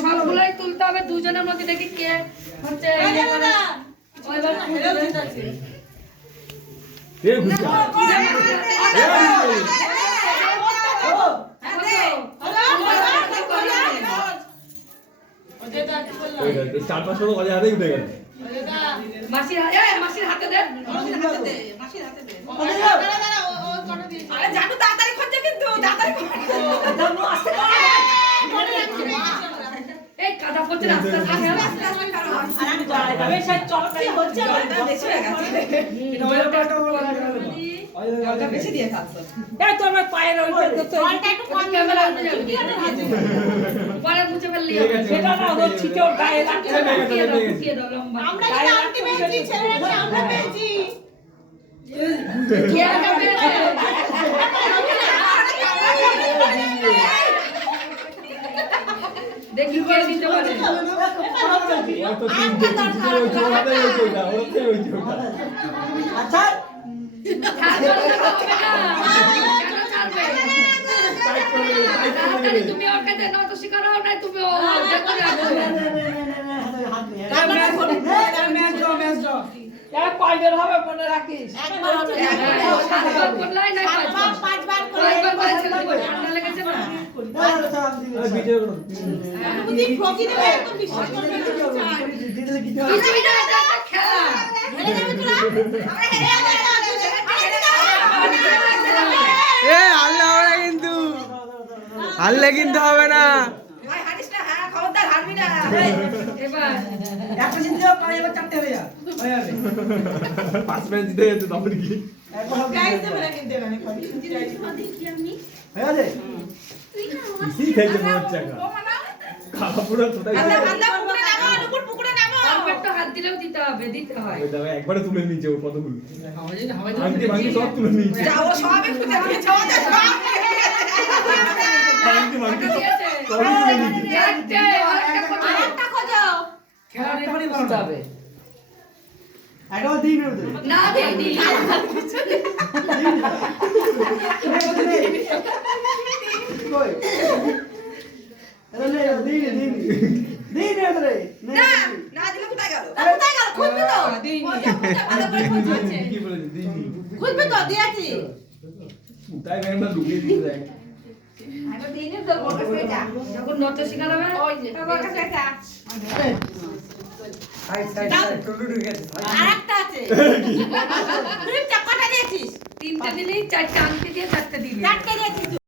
সবগুলোই তুলতে হবে দুজনের মধ্যে দেখি কে হচ্ছে মাসির হাতে দে জানু তাড়াতাড়ি করছে কিন্তু তাড়াতাড়ি এই কাদা পড়ছে রাস্তা আর আমি যাবে সেই চলতে হচ্ছে ওটা বেশি হয়ে গেছে ওটা বেশি দিয়ে খাচ্ছ এই তো আমার পায়ের ওইটা তো ওইটা একটু কম ক্যামেরা আনতে যাবে পরে মুছে ফেললি সেটা না ওর ছিটে ওর গায়ে লাগছে ঢুকিয়ে দাও লম্বা আমরা কি আন্টি পেয়েছি ছেলেরা আমরা পেয়েছি কে আগে পেয়েছে দেখি কে দিতে পারে আচ্ছা তুমি ওর কাছে নাও তো শিকার হও না তুমি কয়বার হবে মনে রাখিস একবার বললাই না পাঁচবার করে ঠান্ডা লেগেছে না হারলে কিন্তু হবে না একবারে তুলে নিচে কতগুলো সব তুলে নিচে যখন নট শিকার হবে তিনটে দিলেই চারটে আনতে দিয়ে চারটে দিবি